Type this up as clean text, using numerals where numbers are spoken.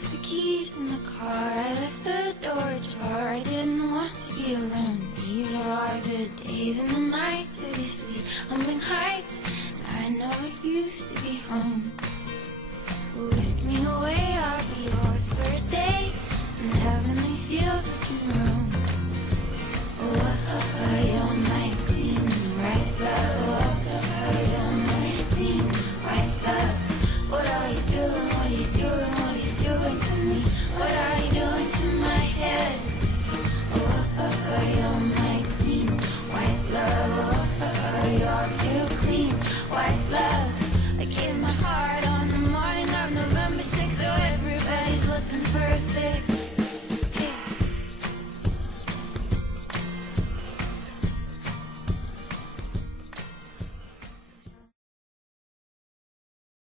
left the keys in the car, I left the door ajar. I didn't want to be alone. These are the days and the nights of these sweet humbling heights, and I know it used to be home. Whisk me away